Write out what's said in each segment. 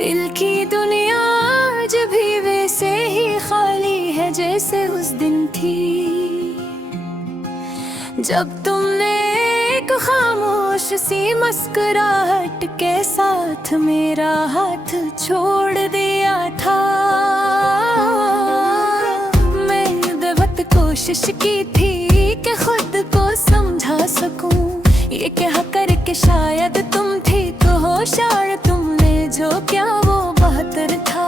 दिल की दुनिया आज भी वैसे ही खाली है जैसे उस दिन थी, जब तुमने एक खामोश सी मुस्कुराहट के साथ मेरा हाथ छोड़ दिया था। मैंने बहुत कोशिश की थी कि खुद को समझा सकूं, ये कह कर के शायद तुम थी तो होशियार, तुमने जो क्या वो बेहतर था।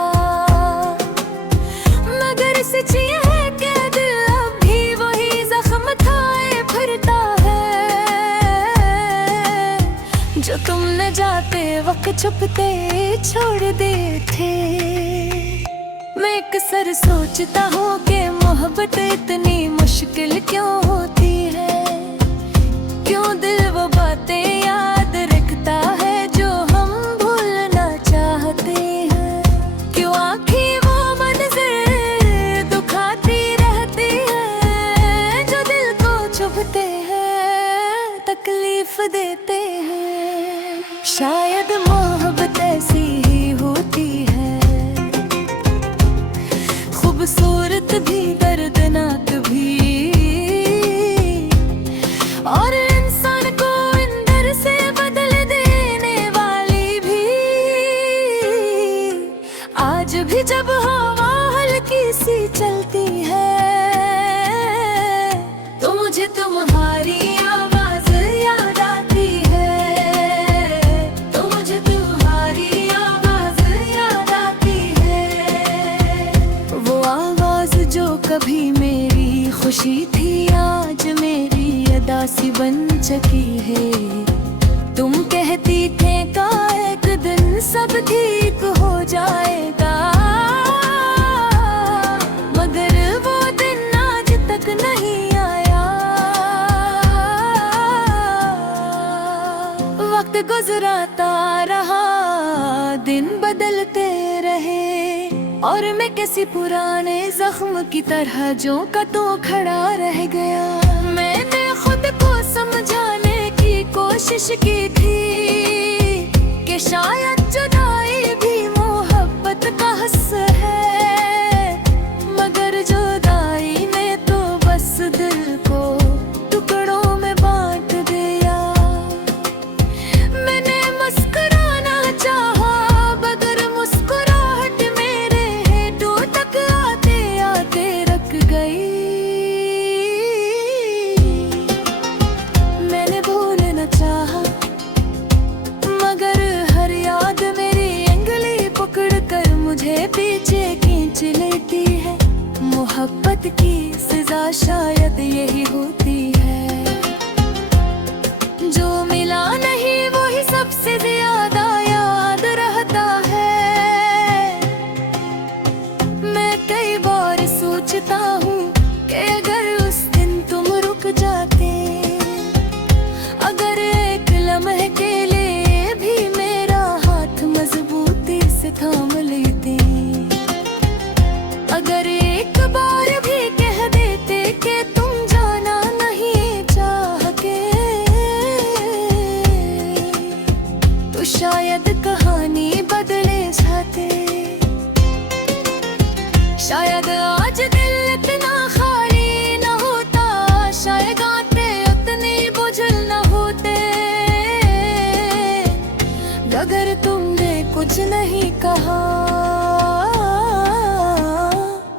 मगर सच ये है कि दिल अब भी वही जख्म खाए फिरता है, जो तुमने जाते वक्त छुपते छोड़ दिए थे। मैं अक्सर सोचता हूँ कि मोहब्बत इतनी मुश्किल क्यों होती है, क्यों दिल वो बातें याद रखता है जो हम भूलना चाहते हैं, क्यों आँखें वो मंज़र दुखाती रहती है जो दिल को चुभते हैं, तकलीफ देते हैं। शायद मोहब्बत ऐसी ही होती है, खूबसूरत भी दर्दनाक भी, और इंसान को अंदर से बदल देने वाली भी। आज भी जब हवा हल्की सी चलती है तो मुझे तुम्हारी आवाज याद आती है, तो मुझे तुम्हारी आवाज याद आती है। वो आवाज जो कभी मेरी खुशी थी आज मेरी सी बन चुकी है। तुम कहती थे का एक दिन सब ठीक हो जाएगा, मगर वो दिन आज तक नहीं आया। वक्त गुजराता रहा, दिन बदलते रहे, और मैं किसी पुराने जख्म की तरह जो का तो खड़ा रह गया। मैंने खुद को समझाने की कोशिश की थी कि शायद जुदाई भी मोहब्बत का हिस्सा है, मगर जुदाई ने तो बस दिल को टुकड़ों में बांट दिया। मैंने मुस्कुराना चाहा मगर मुस्कुराहट मेरे होठों तक आते आते रख गई। मुझे पीछे खींच लेती है, मोहब्बत की सजा शायद यही होती है। जो मिला नहीं वही सबसे ज्यादा याद रहता है। मैं कई बार सोचता हूँ कि अगर उस दिन तुम रुक जाते, अगर एक लम्हे के लिए भी मेरा हाथ मजबूती से थाम लेते, अगर एक बार भी कह देते कि तुम जाना नहीं चाहते, तो शायद कहानी बदले जाते। शायद आज दिल इतना खाली न होता, शायद गाते उतने बुझल न होते, अगर तुमने कुछ नहीं कहा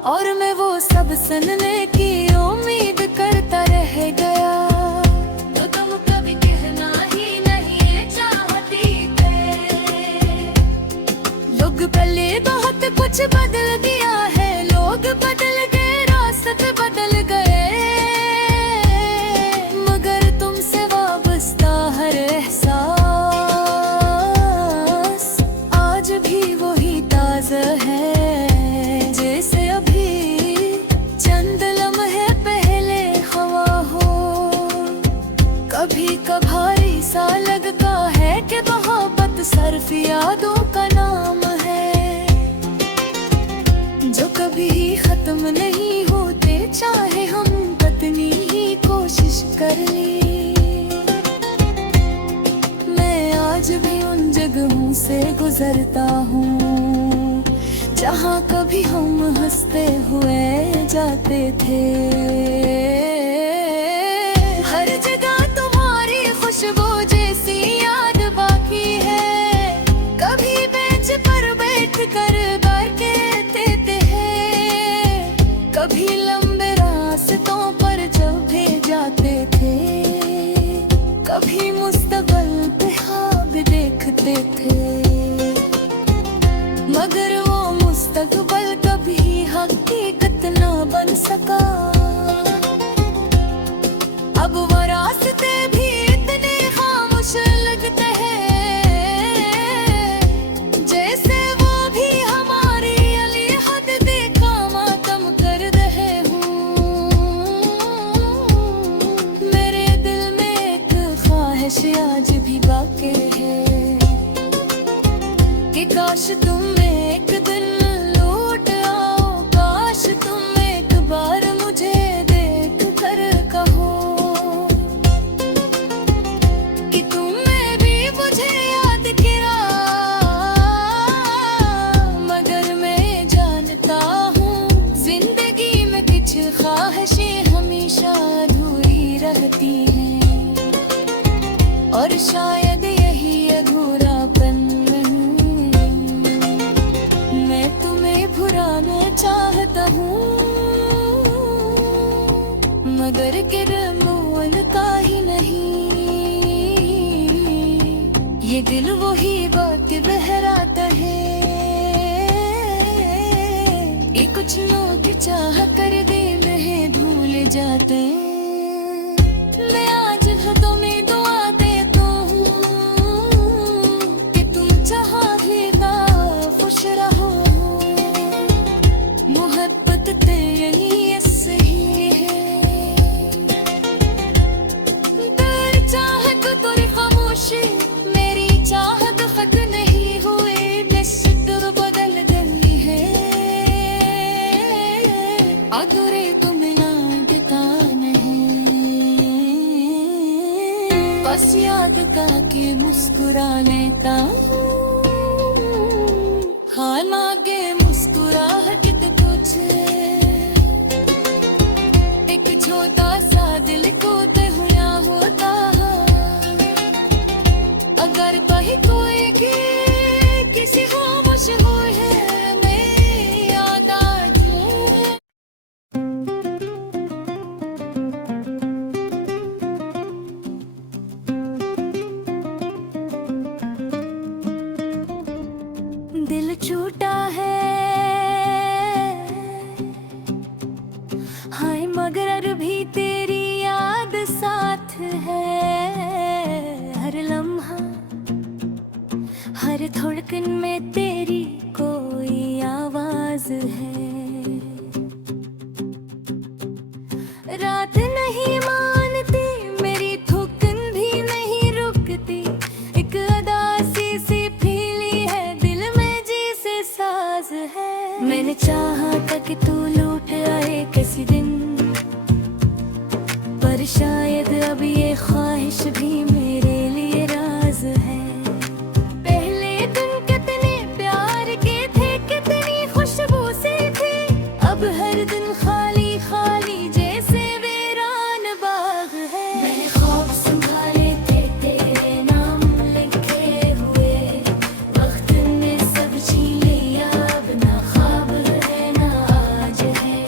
और मैं वो सब सुनने की उम्मीद करता रह गया। तो तुम कभी कहना ही नहीं चाहती थे। लोग पहले बहुत कुछ बदल दिया है, लोग बदल गए, रास्ते बदल गए, मगर तुमसे वाबस्ता हर एहसास आज भी वही ताज़ा है जैसे अभी चंद लम्हे पहले हवा हो। कभी कभारी सा लगता है कि मोहब्बत सिर्फ यादों का नाम है, जो कभी खत्म नहीं होते, चाहे हम कितनी ही कोशिश कर लें। मैं आज भी उन जगहों से गुजरता हूँ जहाँ कभी हम हंसते हुए जाते थे। हर जगह तुम्हारी खुशबू जैसी याद बाकी है। कभी बेंच पर बैठ कर बातें देते हैं, कभी लंबे रास्तों पर जब भी जाते थे, कभी मुस्तकबिल पे ख्वाब देखते थे। मगर वो मुस्तकबिल कभी हकीकत ना बन सका। अब वो रास्ते भी इतने खामोश लगते हैं, जैसे वो भी हमारी अली हद देखा मातम कर रहे हूँ। मेरे दिल में एक ख्वाहिश आज भी बाकी है कि काश तुम एक दिन लौट आओ। काश तुम एक बार मुझे देख कर कहो कि तुमने भी मुझे याद किया। मगर मैं जानता हूँ जिंदगी में कुछ ख्वाहिशें हमेशा अधूरी रहती हैं, और शायद यही अधूरापन चाहता हूँ। मगर किरमोल का ही नहीं, ये दिल वही बात बहराता है। ये कुछ लोग चाह कर दिल है भूल जाते। मैं आज तुम्हें दुआ देता हूँ कि तुम चाहेगा खुश रहो। मेरी चाहत खत नहीं हुए, निश्चित बदल गई है। अधूरे तुम ना बिता नहीं, बस याद का के मुस्कुरा लेता हूँ। हाँ लागे मुस्कुराहट कुछ एक छोटा सा दिल को ते हुआ होता। अगर कहीं कोई किसी खामोश हुए है मैं याद आ जाए। दिल छूटा है हाय, मगर भी तेरी याद साथ है। हर लम्हा हर धड़कन में तेरी कोई आवाज है। रात नहीं मानती मेरी धड़कन भी नहीं रुकती। एक अदासी सी फीली है दिल में जैसे साज है। मैंने चाहा था कि तू लौट आए किसी दिन, पर शायद अब ये ख्वाहिश भी मेरे लिए राज है। अब हर दिन खाली खाली जैसे वीरान बाग है। मैंने ख्वाब संभाले थे तेरे नाम लिखे हुए, वक्त ने सब छीन लिया। अब ना ख्वाब है ना आज है।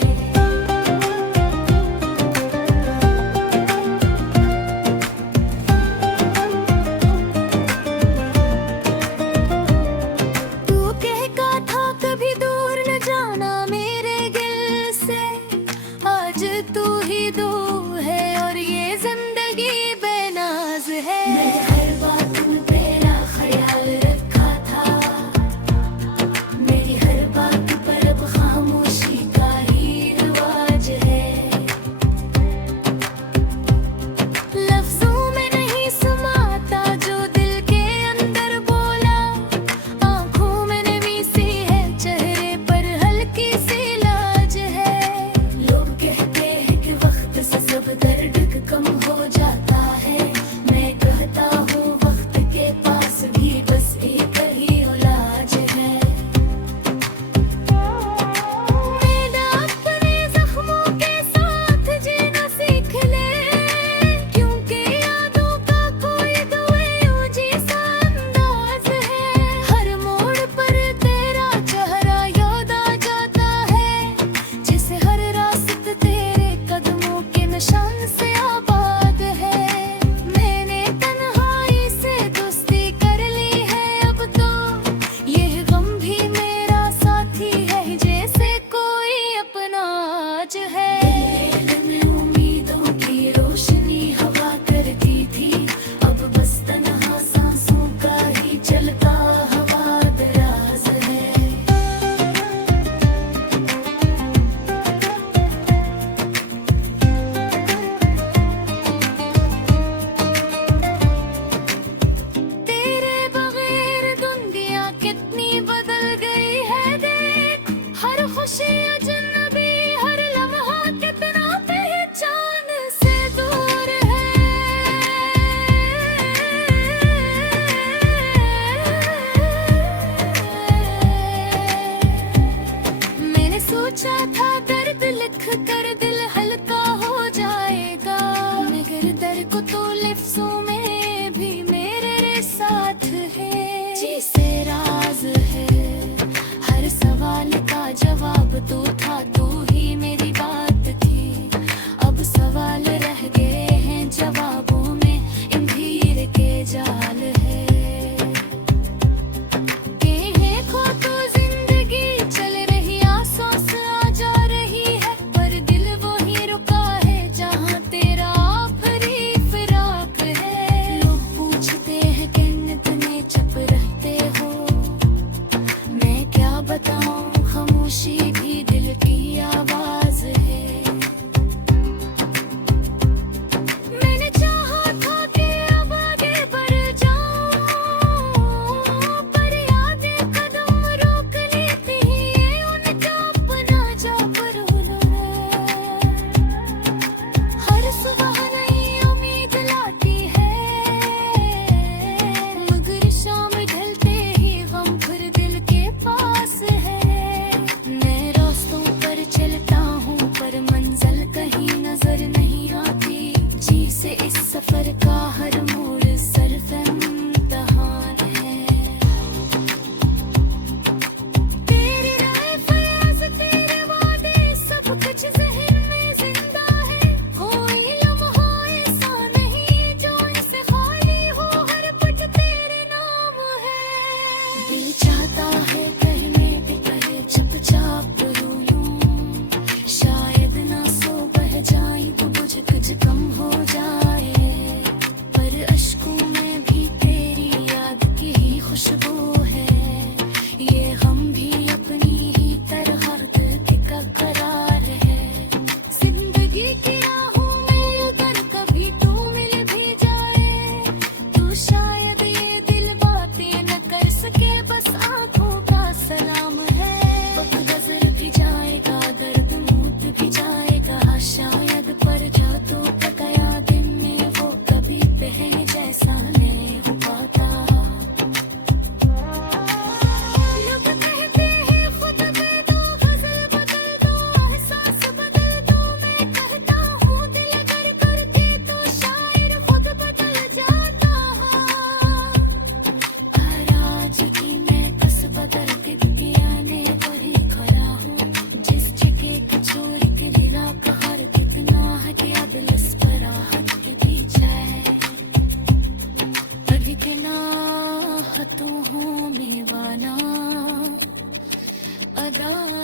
लगा